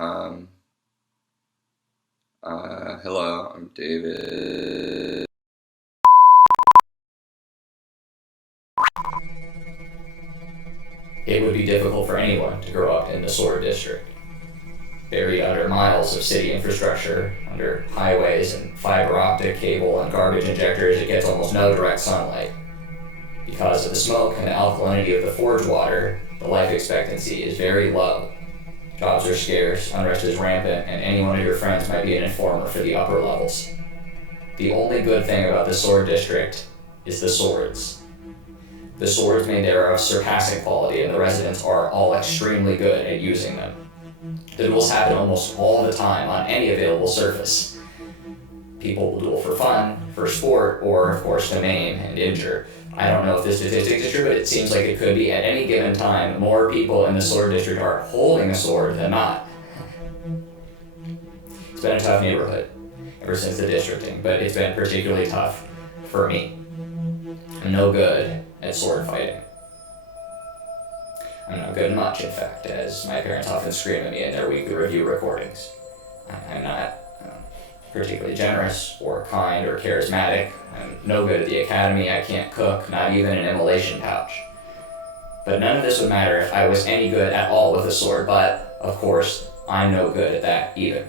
Um, Hello, I'm David. It would be difficult for anyone to grow up in the Sword District. Buried under miles of city infrastructure, under highways and fiber optic cable and garbage injectors, it gets almost no direct sunlight. Because of the smoke and the alkalinity of the forge water, the life expectancy is very low. Jobs are scarce, unrest is rampant, and any one of your friends might be an informer for the upper levels. The only good thing about the Sword District is the swords. The swords made there are of surpassing quality, and the residents are all extremely good at using them. The duels happen almost all the time on any available surface. People will duel for fun, for sport, or of course to maim and injure. I don't know if this statistic is true, but it seems like it could be. At any given time, more people in the Sword District are holding a sword than not. It's been a tough neighborhood ever since the districting, but it's been particularly tough for me. I'm no good at sword fighting. I'm not good at much, in fact, as my parents often scream at me in their weekly review recordings. I'm not particularly generous or kind or charismatic. I'm no good at the academy. I can't cook, not even an immolation pouch. But none of this would matter if I was any good at all with a sword, but, of course, I'm no good at that either.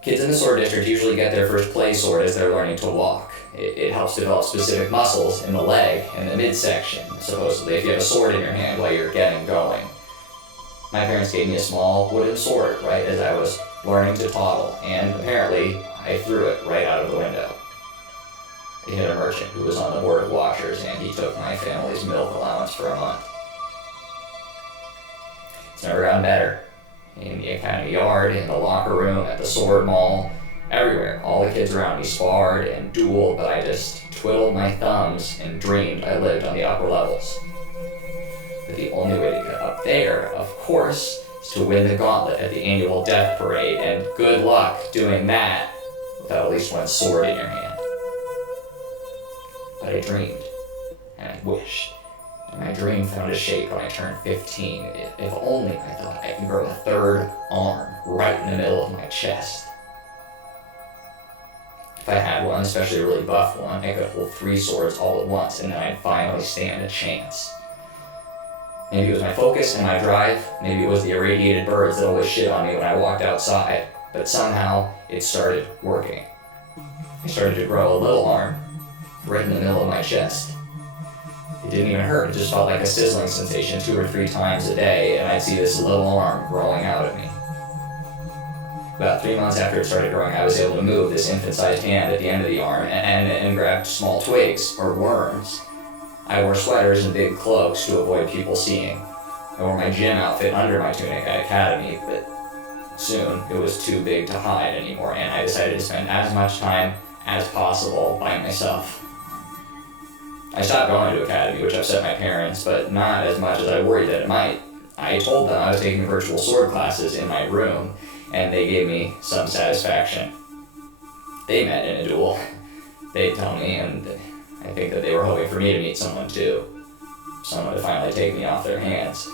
Kids in the Sword District usually get their first play sword as they're learning to walk. It helps develop specific muscles in the leg and the midsection, supposedly, if you have a sword in your hand while you're getting going. My parents gave me a small wooden sword right as I was learning to toddle, and apparently I threw it right out of the window. It hit a merchant who was on the board of watchers, and he took my family's milk allowance for a month. It's never gotten better. In the academy yard, in the locker room, at the sword mall, everywhere. All the kids around me sparred and dueled, but I just twiddled my thumbs and dreamed I lived on the upper levels. But the only way to get up there, of course, is to win the gauntlet at the annual death parade, and good luck doing that without at least one sword in your hand. But I dreamed, and I wished. And my dream found a shape when I turned 15. If only, I thought, I could grow a third arm right in the middle of my chest. If I had one, especially a really buff one, I could hold 3 swords all at once, and then I'd finally stand a chance. Maybe it was my focus and my drive, maybe it was the irradiated birds that always shit on me when I walked outside, but somehow it started working. I started to grow a little arm right in the middle of my chest. It didn't even hurt, it just felt like a sizzling sensation 2 or 3 times a day, and I'd see this little arm growing out of me. About 3 months after it started growing, I was able to move this infant-sized hand at the end of the arm and grab small twigs or worms. I wore sweaters and big cloaks to avoid people seeing. I wore my gym outfit under my tunic at Academy, but soon it was too big to hide anymore, and I decided to spend as much time as possible by myself. I stopped going to Academy, which upset my parents, but not as much as I worried that it might. I told them I was taking virtual sword classes in my room, and they gave me some satisfaction. They met in a duel, they'd tell me, and I think that they were hoping for me to meet someone too. Someone to finally take me off their hands.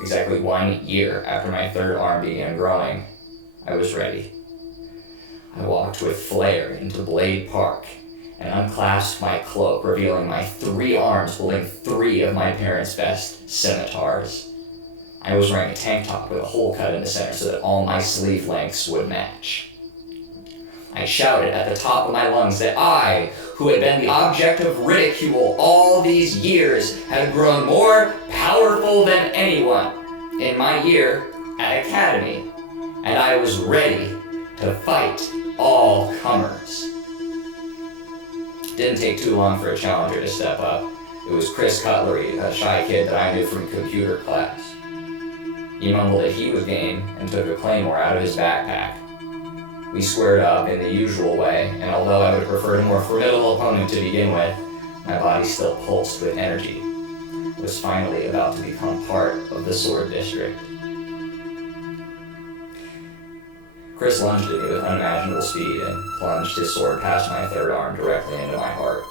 Exactly 1 year after my third arm began growing, I was ready. I walked with flair into Blade Park and unclasped my cloak, revealing my 3 arms holding 3 of my parents' best scimitars. I was wearing a tank top with a hole cut in the center so that all my sleeve lengths would match. I shouted at the top of my lungs that I, who had been the object of ridicule all these years, had grown more powerful than anyone in my year at Academy, and I was ready to fight all comers. It didn't take too long for a challenger to step up. It was Chris Cutlery, a shy kid that I knew from computer class. He mumbled that he was game and took a claymore out of his backpack. We squared up in the usual way, and although I would prefer a more formidable opponent to begin with, my body still pulsed with energy. I was finally about to become part of the Sword District. Chris lunged at me with unimaginable speed and plunged his sword past my third arm directly into my heart.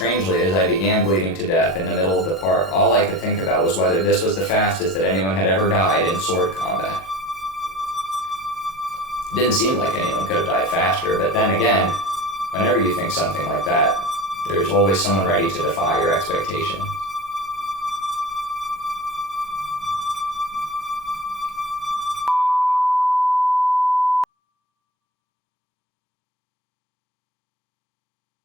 Strangely, as I began bleeding to death in the middle of the park, all I could think about was whether this was the fastest that anyone had ever died in sword combat. It didn't seem like anyone could have died faster, but then again, whenever you think something like that, there's always someone ready to defy your expectation.